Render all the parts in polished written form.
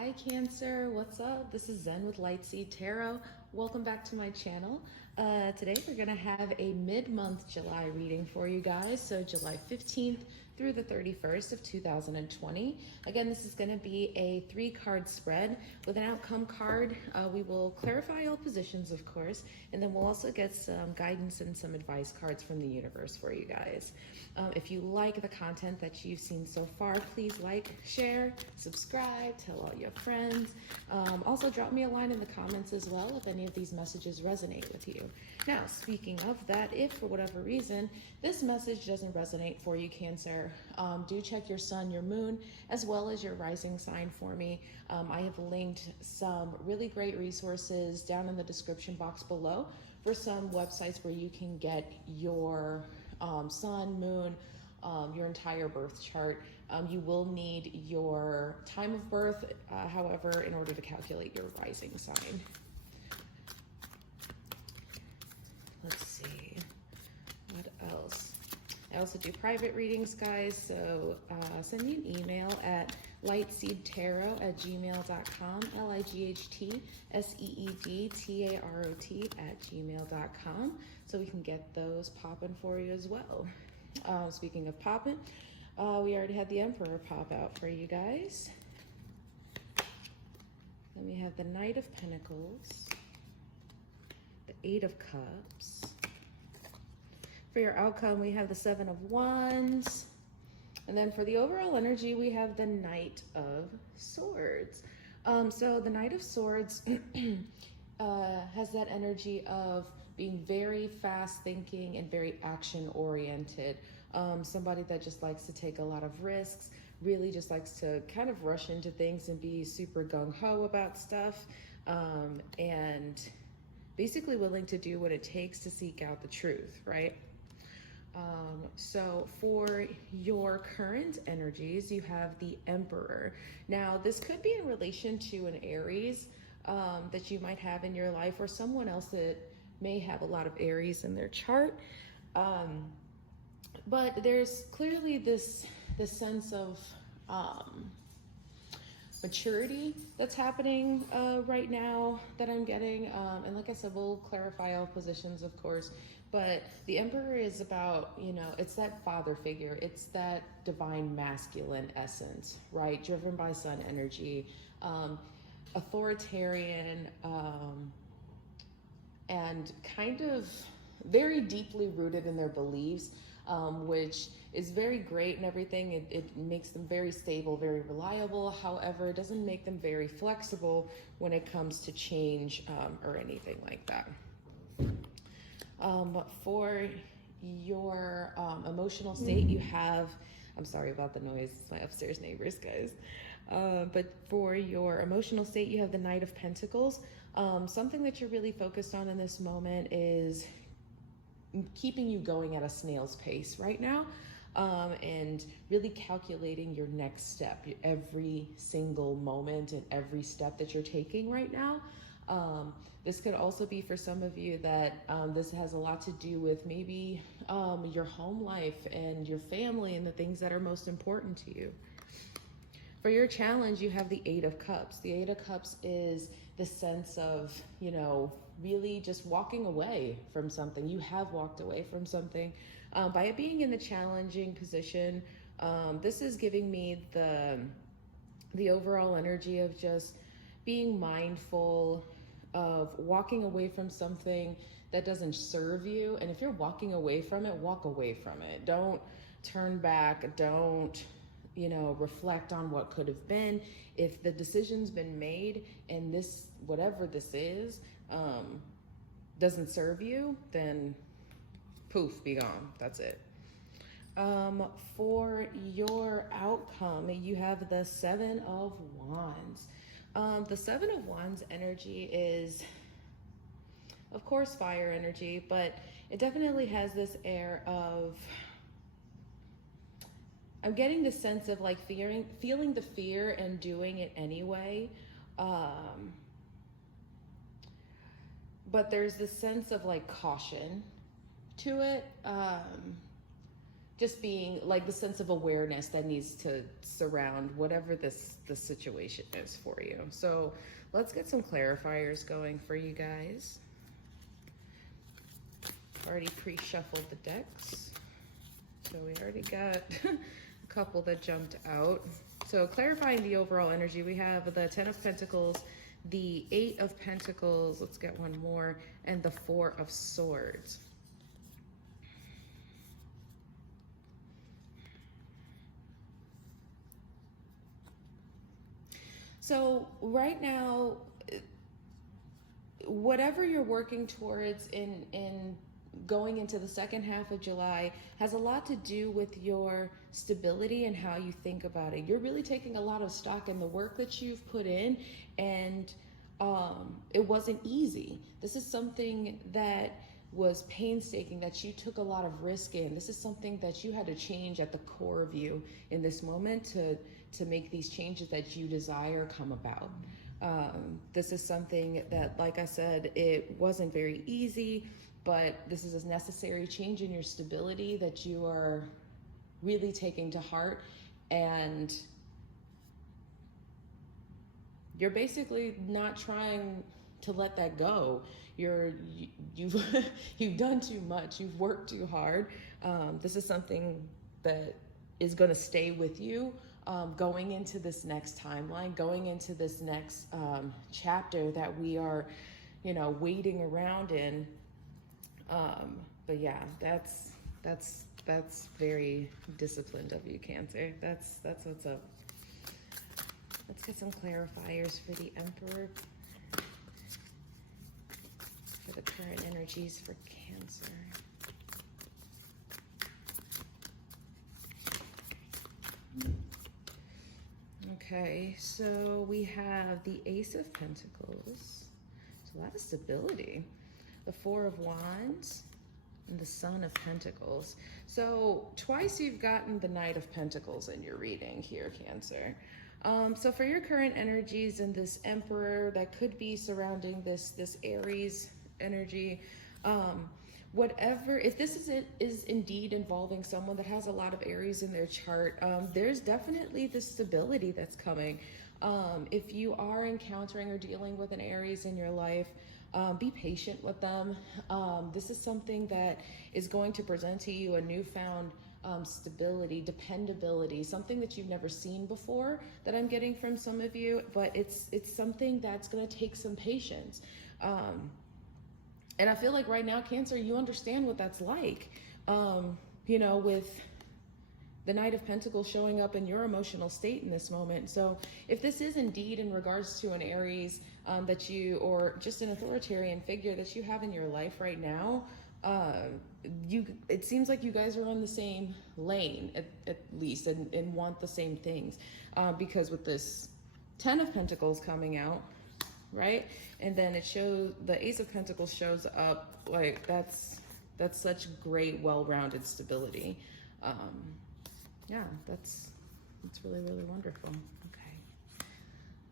Hi Cancer, what's up? This is Zen with Lightseed Tarot. Welcome back to my channel. Today we're going to have a mid-month July reading for you guys, so July 15th through the 31st of 2020. Again, this is going to be a 3-card spread with an outcome card. We will clarify all positions, of course, and then we'll also get some guidance and some advice cards from the universe for you guys. If you like the content that you've seen so far, please like, share, subscribe, tell all your friends. Also drop me a line in the comments as well if any of these messages resonate with you. Now, speaking of that, if for whatever reason this message doesn't resonate for you, Cancer, do check your sun, your moon, as well as your rising sign for me. I have linked some really great resources down in the description box below for some websites where you can get your sun, moon, your entire birth chart. You will need your time of birth, however, in order to calculate your rising sign. Let's see, what else? I also do private readings, guys, so send me an email at lightseedtarot@gmail.com, lightseedtarot@gmail.com, so we can get those popping for you as well. Speaking of popping, we already had the Emperor pop out for you guys. Then we have the Knight of Pentacles, the 8 of Cups. For your outcome, we have the 7 of Wands. And then for the overall energy, we have the Knight of Swords. So the Knight of Swords has that energy of being very fast thinking and very action oriented. Somebody that just likes to take a lot of risks, really just likes to kind of rush into things and be super gung-ho about stuff, and basically willing to do what it takes to seek out the truth, right? So for your current energies, you have the Emperor. Now, this could be in relation to an Aries that you might have in your life, or someone else that may have a lot of Aries in their chart. But there's clearly this sense of maturity that's happening right now that I'm getting. And like I said, we'll clarify all positions, of course. But the Emperor is about, you know, it's that father figure. It's that divine masculine essence, right? Driven by sun energy, authoritarian, and kind of very deeply rooted in their beliefs, which is very great and everything. It makes them very stable, very reliable. However, it doesn't make them very flexible when it comes to change or anything like that. For your emotional state, you have, I'm sorry about the noise, it's my upstairs neighbors, guys. But for your emotional state, you have the Knight of Pentacles. Something that you're really focused on in this moment is keeping you going at a snail's pace right now, and really calculating your next step, every single moment and every step that you're taking right now. This could also be for some of you that this has a lot to do with maybe your home life and your family and the things that are most important to you. For your challenge, you have the 8 of Cups. The 8 of Cups is the sense of, you know, really just walking away from something. You have walked away from something. By it being in the challenging position, this is giving me the overall energy of just being mindful of walking away from something that doesn't serve you. And if you're walking away from it, walk away from it. Don't turn back. Don't, you know, reflect on what could have been. If the decision's been made and this, whatever this is, doesn't serve you, then poof, be gone. That's it. For your outcome, you have the 7 of Wands. The 7 of Wands energy is, of course, fire energy, but it definitely has this air of, I'm getting the sense of like feeling the fear and doing it anyway. But there's this sense of like caution to it. just being like the sense of awareness that needs to surround whatever this situation is for you. So let's get some clarifiers going for you guys. Already pre-shuffled the decks. So we already got a couple that jumped out. So clarifying the overall energy, we have the 10 of Pentacles, the 8 of Pentacles, let's get one more, and the 4 of Swords. So right now, whatever you're working towards in going into the second half of July has a lot to do with your stability and how you think about it. You're really taking a lot of stock in the work that you've put in, and it wasn't easy. This is something that was painstaking, that you took a lot of risk in. This is something that you had to change at the core of you in this moment to make these changes that you desire come about. This is something that, like I said, it wasn't very easy, but this is a necessary change in your stability that you are really taking to heart, and you're basically not trying to let that go. You've done too much. You've worked too hard. This is something that is going to stay with you going into this next timeline, going into this next chapter that we are, waiting around in. But yeah, that's very disciplined of you, Cancer. That's what's up. Let's get some clarifiers for the Emperor, for the current energies for Cancer. Okay, so we have the Ace of Pentacles, so a lot of stability, the Four of Wands, and the Son of Pentacles. So twice you've gotten the Knight of Pentacles in your reading here, Cancer. So for your current energies and this Emperor that could be surrounding this Aries energy, whatever, if this is indeed involving someone that has a lot of Aries in their chart, there's definitely this stability that's coming. If you are encountering or dealing with an Aries in your life, be patient with them. This is something that is going to present to you a newfound stability, dependability, something that you've never seen before that I'm getting from some of you, but it's something that's going to take some patience. And I feel like right now, Cancer, you understand what that's like, with the Knight of Pentacles showing up in your emotional state in this moment. So if this is indeed in regards to an Aries that you, or just an authoritarian figure that you have in your life right now, it seems like you guys are on the same lane at least, and want the same things, because with this 10 of Pentacles coming out, right, and then it shows the Ace of Pentacles shows up, like that's such great, well-rounded stability. Yeah, that's really, really wonderful. Okay,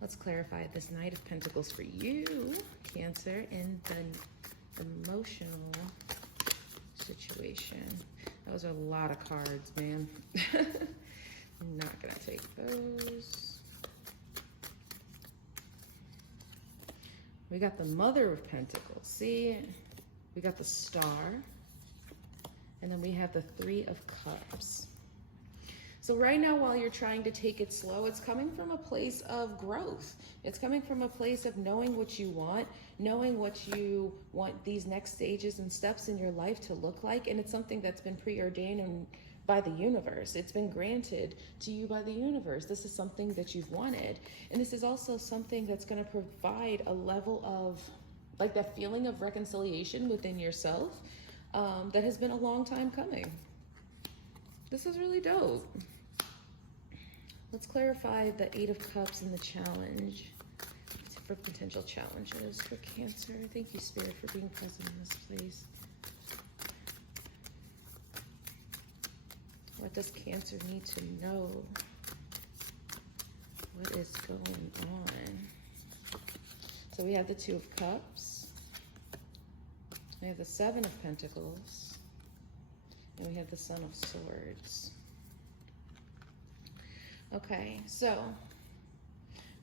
let's clarify this Knight of Pentacles for you, Cancer, in the emotional situation. Those are a lot of cards, man. I'm not gonna take those. We got the Mother of Pentacles. See, we got the Star, and then we have the Three of Cups. So right now, while you're trying to take it slow, it's coming from a place of growth. It's coming from a place of knowing what you want, knowing what you want these next stages and steps in your life to look like. And it's something that's been preordained by the universe. It's been granted to you by the universe. This is something that you've wanted. And this is also something that's going to provide a level of, like, that feeling of reconciliation within yourself that has been a long time coming. This is really dope. Let's clarify the Eight of Cups and the challenge for potential challenges for Cancer. Thank you, Spirit, for being present in this place. What does Cancer need to know? What is going on? So we have the Two of Cups. We have the Seven of Pentacles. And we have the Son of Swords. Okay, so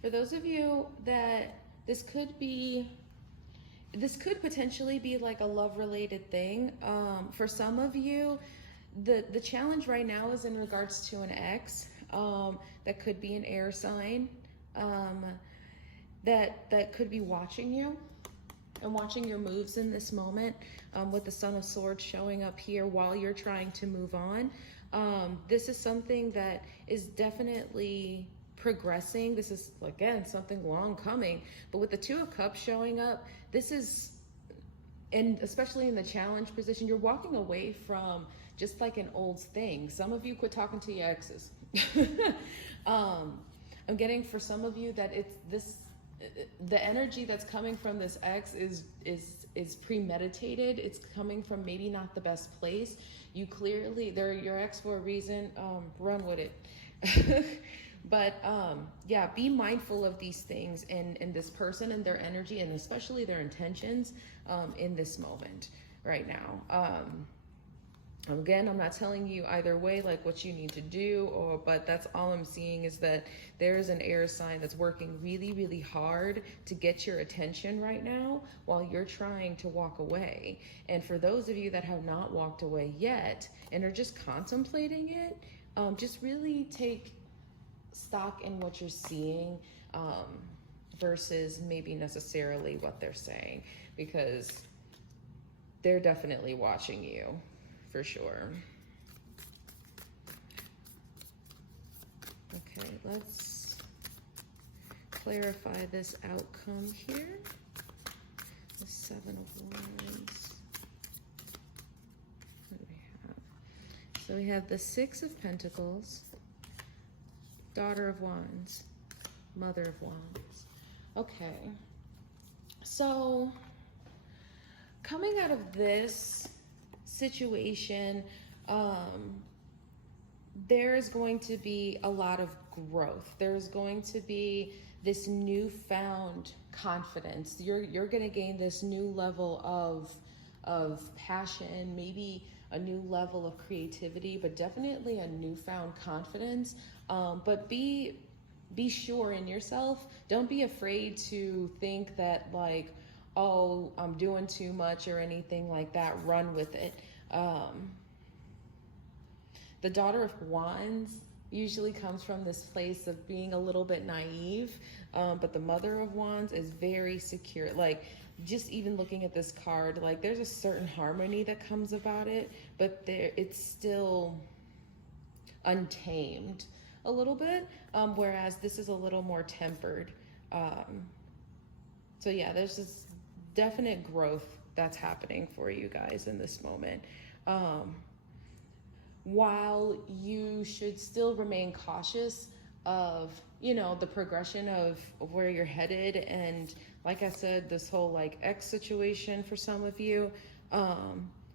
for those of you that this could potentially be like a love-related thing. For some of you, the challenge right now is in regards to an ex. That could be an air sign. That could be watching you and watching your moves in this moment, with the Son of Swords showing up here while you're trying to move on. This is something that is definitely progressing. This is, again, something long coming, but with the Two of Cups showing up, this is, and especially in the challenge position, you're walking away from just like an old thing. Some of you quit talking to your exes. I'm getting for some of you that it's this, the energy that's coming from this ex is premeditated. It's coming from maybe not the best place. You clearly, they're your ex for a reason. Run with it. But yeah, be mindful of these things in this person and their energy, and especially their intentions in this moment right now. Again, I'm not telling you either way, like what you need to do, but that's all I'm seeing is that there is an air sign that's working really, really hard to get your attention right now while you're trying to walk away. And for those of you that have not walked away yet and are just contemplating it, just really take stock in what you're seeing versus maybe necessarily what they're saying, because they're definitely watching you. For sure. Okay, let's clarify this outcome here. The Seven of Wands. What do we have? So we have the Six of Pentacles, Daughter of Wands, Mother of Wands. Okay. So coming out of this situation, there's going to be a lot of growth. There's going to be this newfound confidence. You're going to gain this new level of passion, maybe a new level of creativity, but definitely a newfound confidence. But be sure in yourself. Don't be afraid to think that, like, oh, I'm doing too much or anything like that. Run with it. The Daughter of Wands usually comes from this place of being a little bit naive, but the Mother of Wands is very secure. Like, just even looking at this card, like, there's a certain harmony that comes about it, but it's still untamed a little bit, whereas this is a little more tempered. So yeah, there's this definite growth that's happening for you guys in this moment. While you should still remain cautious of, the progression of where you're headed. And like I said, this whole like ex situation for some of you,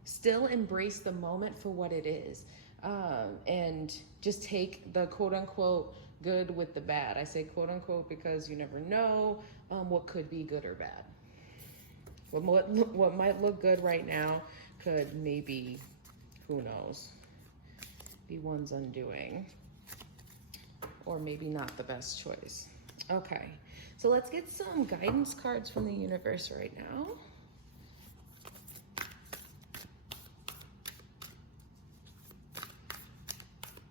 still embrace the moment for what it is. And just take the quote unquote good with the bad. I say quote unquote because you never know what could be good or bad. What might look good right now could maybe, who knows, be one's undoing, or maybe not the best choice. Okay, so let's get some guidance cards from the universe right now.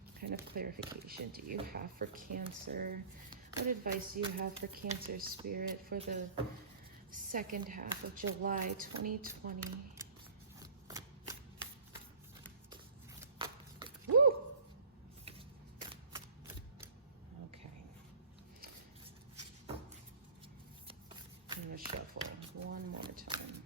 What kind of clarification do you have for Cancer? What advice do you have for Cancer Spirit for the second half of July 2020? Woo! Okay. I'm gonna shuffle one more time.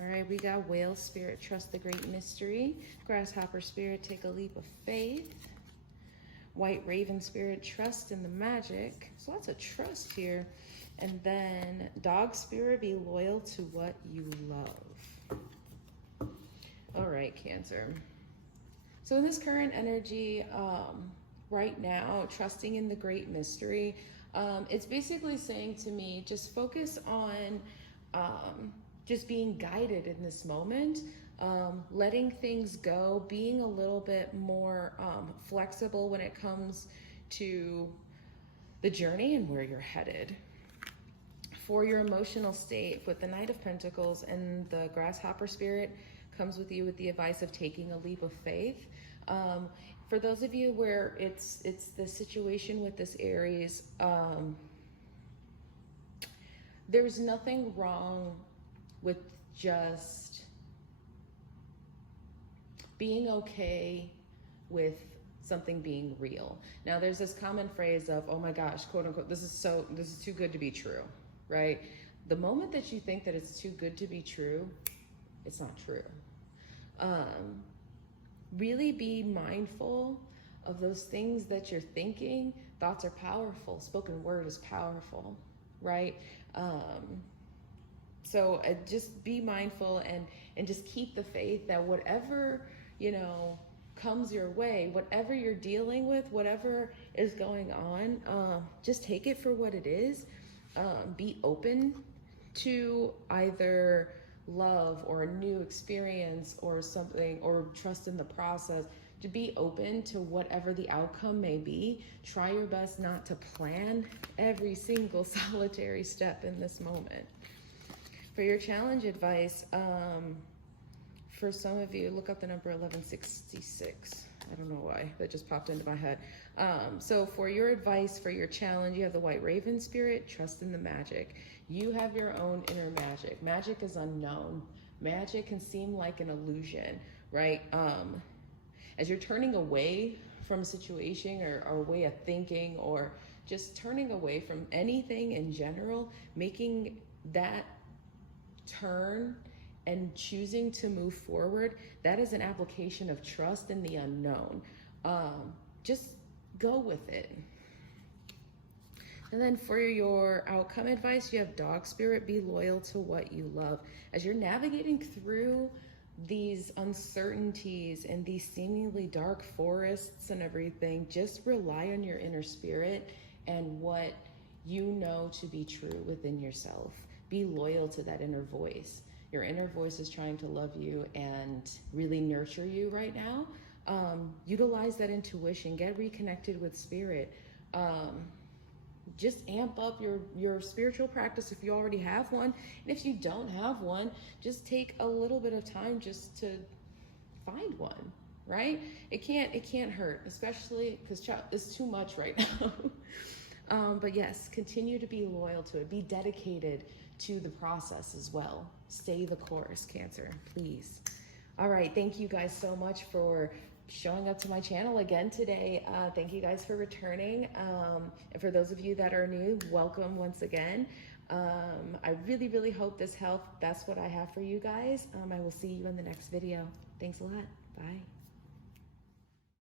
All right, we got Whale Spirit, trust the great mystery. Grasshopper Spirit, take a leap of faith. White Raven Spirit, trust in the magic. So lots of trust here. And then Dog Spirit, be loyal to what you love. All right, Cancer. So in this current energy, right now, trusting in the great mystery, it's basically saying to me, just focus on just being guided in this moment, letting things go, being a little bit more flexible when it comes to the journey and where you're headed. For your emotional state, with the Knight of Pentacles and the Grasshopper Spirit comes with you with the advice of taking a leap of faith. For those of you where it's the situation with this Aries, there's nothing wrong with just being okay with something being real. Now, there's this common phrase of, oh my gosh, quote unquote, this is too good to be true, right? The moment that you think that it's too good to be true, it's not true. Really be mindful of those things that you're thinking. Thoughts are powerful. Spoken word is powerful, right? So just be mindful and just keep the faith that whatever, comes your way, whatever you're dealing with, whatever is going on, just take it for what it is. Be open to either love or a new experience or something, or trust in the process. To be open to whatever the outcome may be. Try your best not to plan every single solitary step in this moment. For your challenge advice, for some of you, look up the number 1166. I don't know why, that just popped into my head. So for your advice, for your challenge, you have the White Raven Spirit, trust in the magic. You have your own inner magic. Magic is unknown. Magic can seem like an illusion, right? As you're turning away from a situation or a way of thinking, or just turning away from anything in general, making that turn and choosing to move forward, that is an application of trust in the unknown. Just go with it. And then for your outcome advice, you have Dog Spirit, be loyal to what you love. As you're navigating through these uncertainties and these seemingly dark forests and everything, just rely on your inner spirit and what you know to be true within yourself. Be loyal to that inner voice. Your inner voice is trying to love you and really nurture you right now. Utilize that intuition, get reconnected with spirit. Just amp up your spiritual practice if you already have one. And if you don't have one, just take a little bit of time just to find one, right? It can't hurt, especially because it's too much right now. But yes, continue to be loyal to it. Be dedicated to the process as well. Stay the course, Cancer, please. All right, thank you guys so much for showing up to my channel again today. Thank you guys for returning. And for those of you that are new, welcome once again. I really, really hope this helped. That's what I have for you guys. I will see you in the next video. Thanks a lot. Bye.